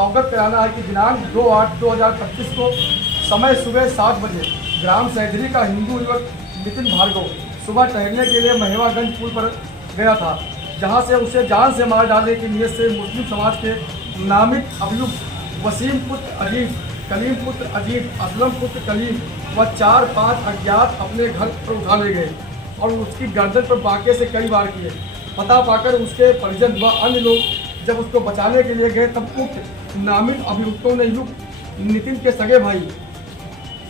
अवगत कराना है कि दिनांक 2/8/2025 को समय सुबह 7 बजे ग्राम सैधरी का हिंदू युवक नितिन भार्गव सुबह टहलने के लिए महेवागंज पुल पर गया था, जहां से उसे जान से मार डालने की नीयत से मुस्लिम समाज के नामित अभियुक्त वसीम पुत्र अजीत, कलीम पुत्र अजीत, असलम पुत्र कलीम व 4-5 अज्ञात अपने घर पर उठा ले गए और उसकी गर्दन पर बाके से कई बार किए। पता पाकर उसके परिजन व अन्य लोग जब उसको बचाने के लिए गए तब उक्त नामित अभियुक्तों ने युक्त नितिन के सगे भाई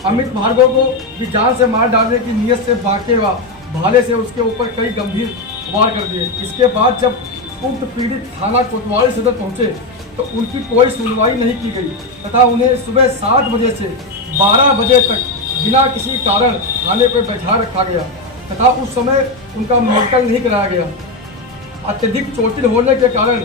अमित भार्गव को भी जान से मार डालने की नीयत से बाके व भाले से उसके ऊपर कई गंभीर वार कर दिए। इसके बाद जब उक्त पीड़ित थाना कोतवाली सदर पहुंचे तो उनकी कोई सुनवाई नहीं की गई तथा उन्हें सुबह 7 बजे से 12 बजे तक बिना किसी कारण थाने पर बैठा रखा गया तथा उस समय उनका मेडिकल नहीं कराया गया। अत्यधिक चोटिल होने के कारण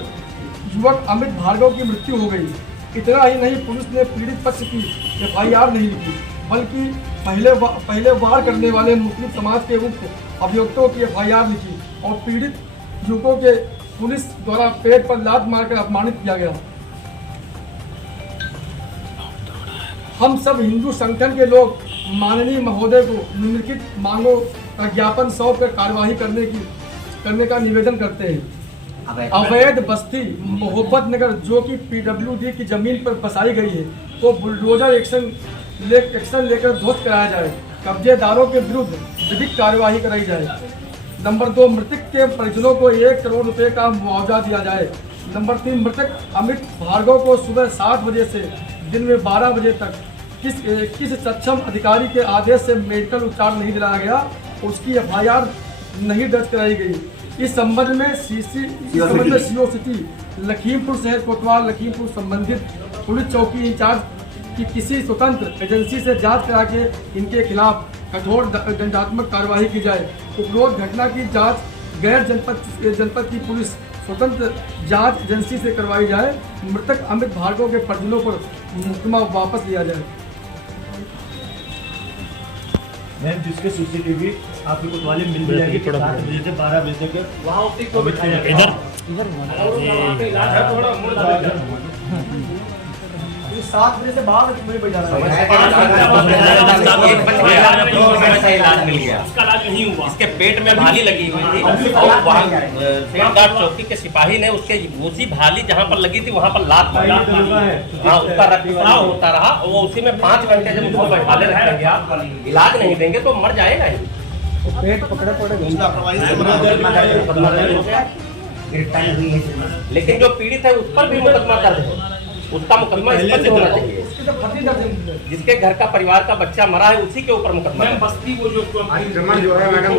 युवक अमित भार्गव की मृत्यु हो गई। इतना ही नहीं, पुलिस ने पीड़ित पक्ष की FIR नहीं लिखी बल्कि पहले वार करने वाले मुस्लिम समाज के उक्त अभियुक्तों की FIR लिखी और पीड़ित युवकों के पुलिस द्वारा पेट पर लात मारकर अपमानित किया गया। हम सब हिंदू संगठन के लोग माननीय महोदय को निम्नलिखित मांगों का ज्ञापन सौंप कर कार्यवाही करने का निवेदन करते हैं। अवैध बस्ती मोहब्बत नगर जो कि PWD की जमीन पर बसाई गई है को बुलडोजर एक्शन लेकर ध्वस्त कराया जाए। कब्जेदारों के विरुद्ध विधिक कार्यवाही कराई जाए। नंबर 2, मृतक के परिजनों को 1 करोड़ रुपए का मुआवजा दिया जाए। नंबर 3, मृतक अमित भार्गव को सुबह 7 बजे से दिन में 12 बजे तक किस सक्षम अधिकारी के आदेश से मेडिकल उपचार नहीं दिलाया गया, उसकी FIR नहीं दर्ज कराई गई। इस संबंध में CO सिटी लखीमपुर शहर कोतवाल लखीमपुर संबंधित पुलिस चौकी इंचार्ज की किसी स्वतंत्र एजेंसी से जांच करा के इनके खिलाफ कठोर दंडात्मक कार्रवाई की जाए। उपरोक्त घटना की जांच गैर जनपद की पुलिस स्वतंत्र जांच एजेंसी से करवाई जाए। मृतक अमित भार्गव के परिजनों पर मुकदमा वापस लिया जाए। मैम, जिसके CCTV आपको कोतवाली मिल जाएगी 7 बजे से 12 बजे तक इधर 7 बजे से 12 बजे बजा रहा उसका इलाज नहीं हुआ। इसके पेट में भाली लगी हुई थी और वहाँ फील्ड चौकी के सिपाही ने उसके उसी भाली जहाँ पर लगी थी वहाँ पर लात मारी। हाँ, उसका रक्तस्राव होता रहा और वो उसी में 5 घंटे जब उसको बैठाले रखा गया, इलाज नहीं देंगे तो मर जाएगा ही। पेट पकड़े पड़े। लेकिन जो पीड़ित है उस पर भी मुकदमा दर्ज है, उसका मुकदमा इस पर होना चाहिए। जिसके घर का परिवार का बच्चा मरा है उसी के ऊपर मुकदमा बस्ती वो जो है मैडम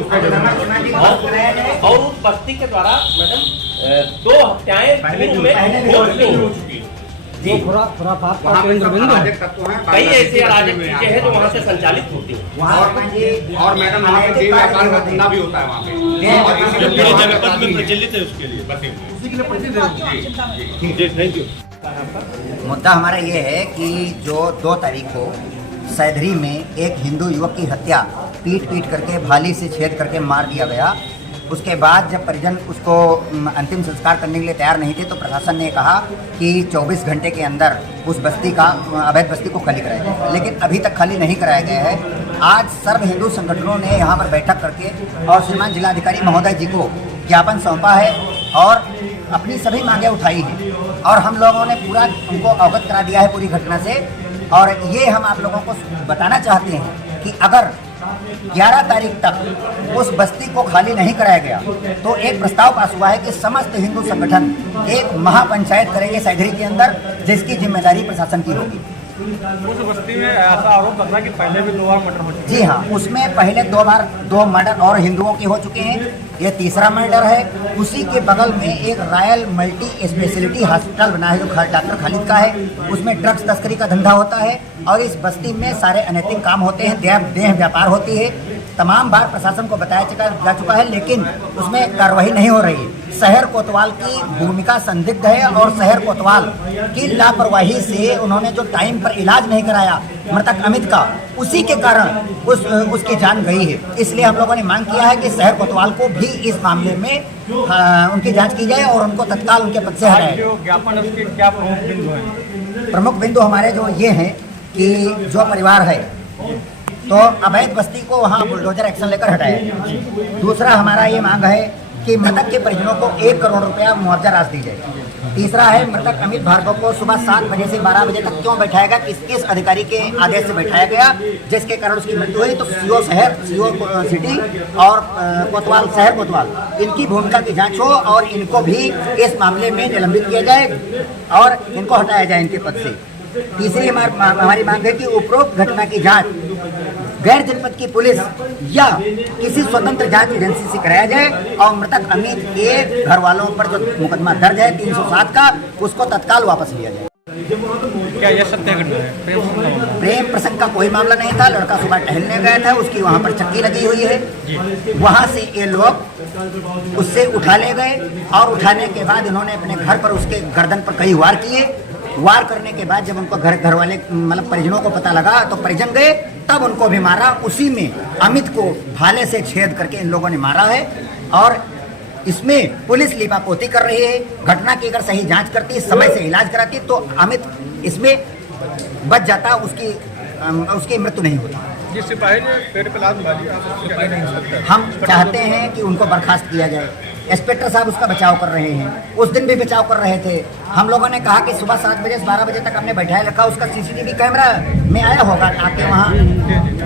और उस बस्ती के द्वारा मैडम 2 हत्याएं हो चुकी जी। कई ऐसी अराजक चीजें हैं जो वहाँ से संचालित होती हैं और मैडम वहाँ पे देव व्यापार का धंधा भी होता है वहाँ पे पूरे जनपद में प्रचलित है उसके लिए बस उसी के लिए प्रसिद्ध है। Thank you. मुद्दा हमारा ये है कि जो 2 तारीख को सैधरी में एक हिंदू युवक की हत्या पीट करके भाली से छेद करके मार दिया गया। उसके बाद जब परिजन उसको अंतिम संस्कार करने के लिए तैयार नहीं थे तो प्रशासन ने कहा कि 24 घंटे के अंदर उस बस्ती का अवैध बस्ती को खाली कराया जाए, लेकिन अभी तक खाली नहीं कराया गया है। आज सर्व हिंदू संगठनों ने यहाँ पर बैठक करके और श्रीमान जिलाधिकारी महोदय जी को ज्ञापन सौंपा है और अपनी सभी मांगे उठाई हैं और हम लोगों ने पूरा उनको अवगत करा दिया है पूरी घटना से। और ये हम आप लोगों को बताना चाहते हैं कि अगर 11 तारीख तक उस बस्ती को खाली नहीं कराया गया तो एक प्रस्ताव पास हुआ है कि समस्त हिंदू संगठन एक महापंचायत करेंगे सैधरी के अंदर, जिसकी जिम्मेदारी प्रशासन की होगी। उस बस्ती में ऐसा आरोप लग रहा है कि पहले भी 2 बार मर्डर हो चुके हैं। जी हाँ, उसमें पहले 2 बार 2 मर्डर और हिंदुओं के हो चुके हैं, ये तीसरा मर्डर है। उसी के बगल में एक रॉयल मल्टी स्पेशलिटी हॉस्पिटल बना है जो डॉक्टर खालिद का है, उसमें ड्रग्स तस्करी का धंधा होता है और इस बस्ती में सारे अनैतिक काम होते हैं, देह व्यापार होती है। तमाम बार प्रशासन को बताया जा चुका है लेकिन उसमें कार्रवाई नहीं हो रही है। शहर कोतवाल की भूमिका संदिग्ध है और शहर कोतवाल की लापरवाही से उन्होंने जो टाइम पर इलाज नहीं कराया मृतक अमित का, उसी के कारण उसकी जान गई है। इसलिए हम लोगों ने मांग किया है कि शहर कोतवाल को भी इस मामले में उनकी जांच की जाए और उनको तत्काल उनके पद से हटाया जाए। ज्ञापन उसके क्या प्रमुख बिंदु हैं? प्रमुख बिंदु हमारे जो ये हैं कि जो परिवार है तो अवैध बस्ती को वहाँ बुलडोजर एक्शन लेकर हटाया। दूसरा हमारा ये मांग है कि मृतक के परिजनों को 1 करोड़ रुपया मुआवजा राशि दी जाए। तीसरा है मृतक अमित भार्गव को सुबह 7 बजे से 12 बजे तक क्यों बैठाया गया, किस अधिकारी के आदेश से बैठाया गया जिसके कारण उसकी मृत्यु हुई। तो सीओ शहर, सीओ सिटी और कोतवाल शहर कोतवाल, इनकी भूमिका की जांच हो और इनको भी इस मामले में निलंबित किया जाए और इनको हटाया जाए इनके पद से। तीसरी हमारी मांग है कि उपरोक्त घटना की जांच गैर जनपद की पुलिस या किसी स्वतंत्र जांच एजेंसी से कराया जाए और मृतक अमित के घर वालों पर जो मुकदमा दर्ज है 307 का, उसको तत्काल वापस लिया जाए। क्या यह सत्य घटना है? प्रेम प्रसंग का कोई मामला नहीं था। लड़का सुबह टहलने गया था, उसकी वहाँ पर चक्की लगी हुई है। वहाँ से ये लोग उससे उठा ले गए और उठाने के बाद इन्होंने अपने घर पर उसके गर्दन पर कई वार किए। वार करने के बाद जब उनको घर वाले मतलब परिजनों को पता लगा तो परिजन गए, तब उनको भी मारा। उसी में अमित को भाले से छेद करके इन लोगों ने मारा है और इसमें पुलिस लीपापोती कर रही है। घटना की अगर सही जांच करती, समय से इलाज कराती तो अमित इसमें बच जाता, उसकी मृत्यु नहीं होती। जिस सिपाही ने पेड़ पे लात मारी, आप उसको क्या नहीं सकते? हम चाहते हैं कि उनको बर्खास्त किया जाए। इंस्पेक्टर साहब उसका बचाव कर रहे हैं, उस दिन भी बचाव कर रहे थे। हम लोगों ने कहा कि सुबह 7 बजे से 12 बजे तक हमने बैठाए रखा, उसका सीसीटीवी कैमरा में आया होगा, आपके वहाँ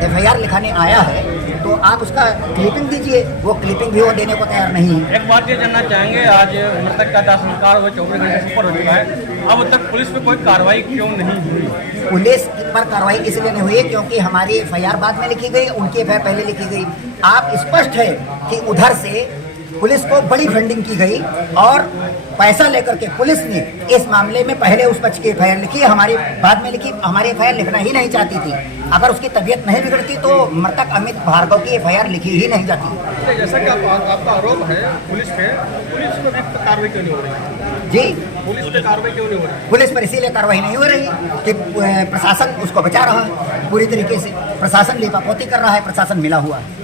FIR लिखाने आया है तो आप उसका क्लिपिंग दीजिए। वो क्लिपिंग भी वो देने को तैयार नहीं है। एक बात ये जानना चाहेंगे, आज मृतक का दाह संस्कार हुआ 24 घंटे से ऊपर हो चुका है, अब तक पुलिस पे कोई कार्रवाई क्यों नहीं हुई? पुलिस पर कार्रवाई इसलिए नहीं हुई क्योंकि हमारी FIR बाद में लिखी गई, उनकी FIR पहले लिखी गई। आप स्पष्ट है कि उधर से पुलिस को बड़ी फंडिंग की गई और पैसा लेकर के पुलिस ने इस मामले में पहले उस पक्ष की FIR लिखी, हमारी बाद में लिखी। हमारी FIR लिखना ही नहीं चाहती थी। अगर उसकी तबीयत नहीं बिगड़ती तो मृतक अमित भार्गव की FIR लिखी ही नहीं जाती। जैसा कि आपका आरोप है पुलिस पे भी कार्रवाई क्यों नहीं हो रही? जी, पुलिस पे कार्रवाई क्यों नहीं हो रही? पुलिस पर इसीलिए कार्रवाई नहीं हो रही कि प्रशासन उसको बचा रहा है पूरी तरीके से। प्रशासन लीपापोती कर रहा है, प्रशासन मिला हुआ है।